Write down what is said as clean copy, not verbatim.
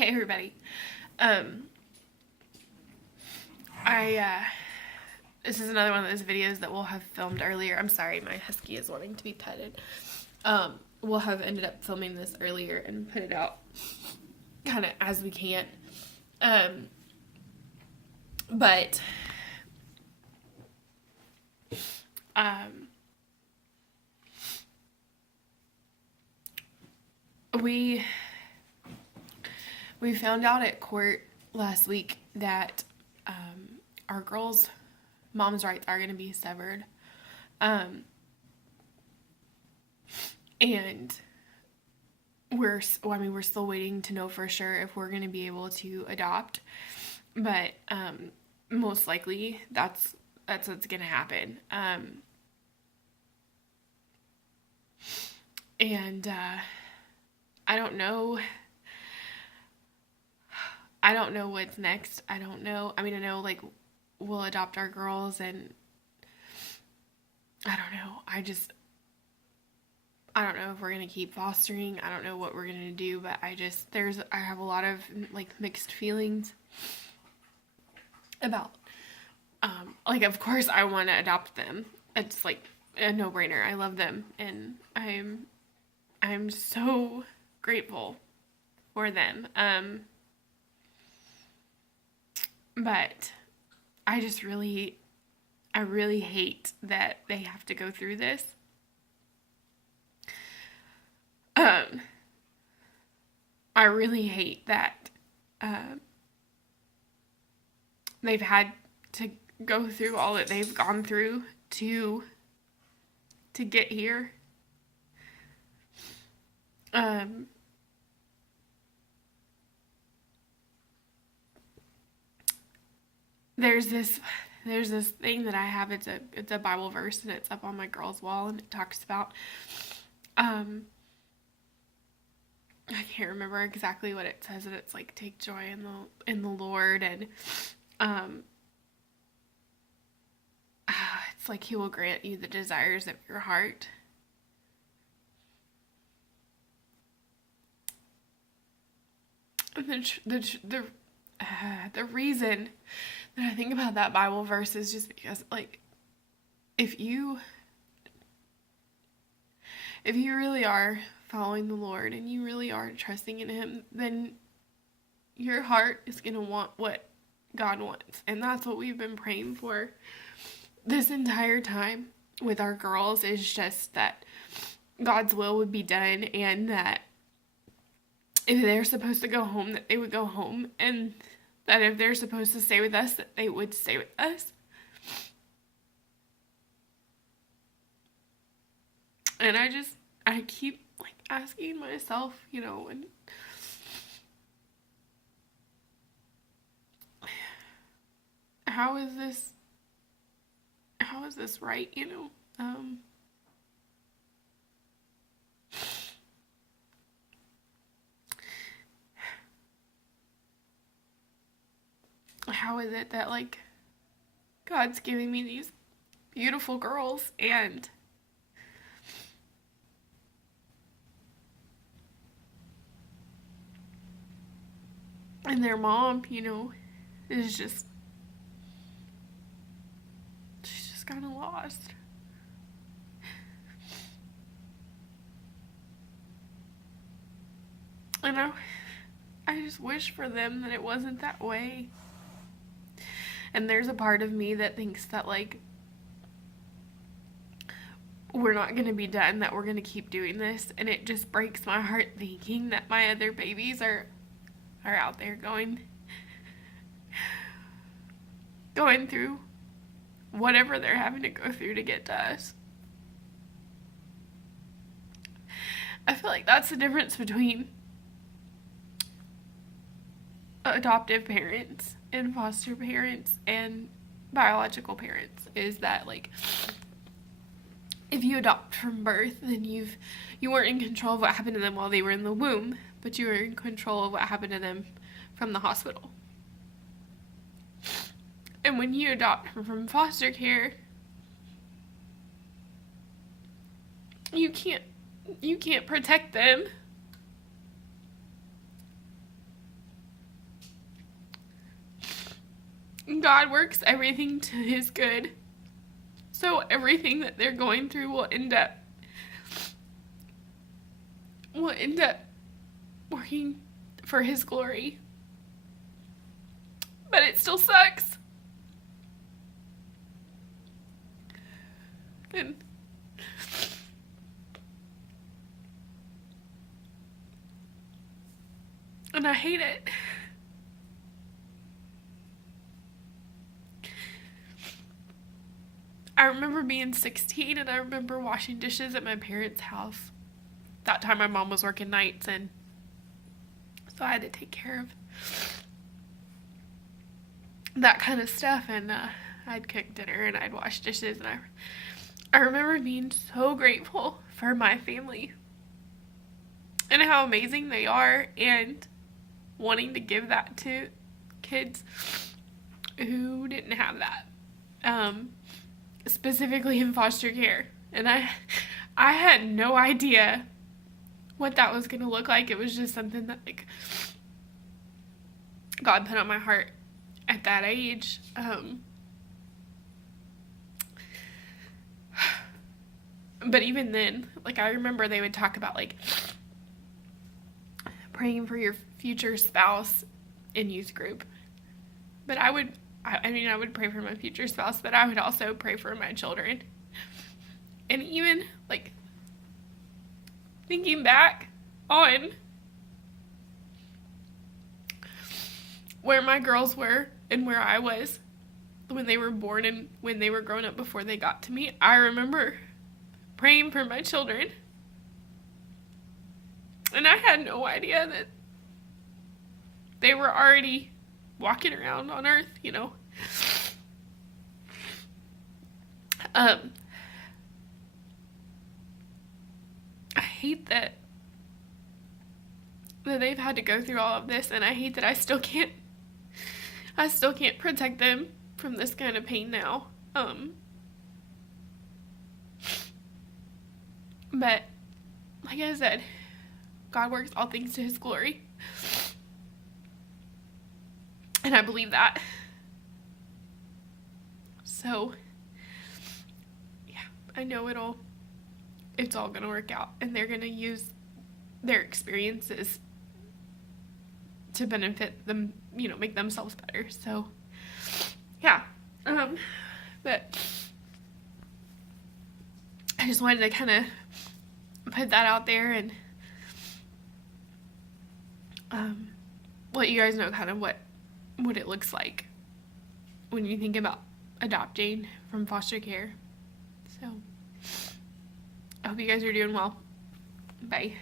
Hey everybody. Um, I this is another one of those videos that we'll have filmed earlier. I'm sorry, my husky is wanting to be petted. We'll have ended up filming this earlier and put it out kind of as we can. Um, but um, we found out at court last week that our girls' mom's rights are going to be severed. And we're still waiting to know for sure if we're going to be able to adopt, but most likely that's what's going to happen. And I don't know. I don't know what's next. I don't know. I mean, I know like we'll adopt our girls, and I don't know. I don't know if we're gonna keep fostering. I don't know what we're gonna do, but I have a lot of like mixed feelings about like, of course I want to adopt them. It's like a no-brainer. I love them, and I'm so grateful for them. But I really hate that they have to go through this. I really hate that they've had to go through all that they've gone through to get here. There's this thing that I have. It's a Bible verse, and it's up on my girls' wall, and it talks about I can't remember exactly what it says, and it's like, take joy in the Lord, and it's like He will grant you the desires of your heart. And the reason that I think about that Bible verse is just because, like, if you really are following the Lord and you really are trusting in Him, then your heart is going to want what God wants. And that's what we've been praying for this entire time with our girls, is just that God's will would be done, and that if they're supposed to go home, that they would go home, and that if they're supposed to stay with us, that they would stay with us. And I keep like asking myself, and how is this right, how is it that like God's giving me these beautiful girls, and their mom, is just, she's just kind of lost. And I just wish for them that it wasn't that way. And there's a part of me that thinks that, like, we're not going to be done, that we're going to keep doing this. And it just breaks my heart thinking that my other babies are out there going through whatever they're having to go through to get to us. I feel like that's the difference between adoptive parents and foster parents and biological parents, is that, like, if you adopt from birth, then you weren't in control of what happened to them while they were in the womb, but you were in control of what happened to them from the hospital. And when you adopt from foster care, you can't protect them God works everything to his good. So everything that they're going through will end up working for his glory. But it still sucks. And I hate it. I remember being 16 and I remember washing dishes at my parents' house. That time my mom was working nights, and so I had to take care of that kind of stuff, and I'd cook dinner and I'd wash dishes, and I remember being so grateful for my family and how amazing they are, and wanting to give that to kids who didn't have that, specifically in foster care. And I had no idea what that was going to look like. It was just something that, like, God put on my heart at that age. But even then, like, I remember they would talk about, like, praying for your future spouse in youth group. But I would pray for my future spouse, but I would also pray for my children. And even, like, thinking back on where my girls were and where I was when they were born and when they were grown up before they got to me, I remember praying for my children. And I had no idea that they were already walking around on earth, you know. I hate that they've had to go through all of this, and I hate that I still can't protect them from this kind of pain now. But like I said, God works all things to his glory. And I believe that. So, yeah, I know it's all going to work out, and they're going to use their experiences to benefit them, you know, make themselves better. So, yeah. But I just wanted to kind of put that out there and let you guys know kind of what it looks like when you think about adopting from foster care. So, I hope you guys are doing well. Bye.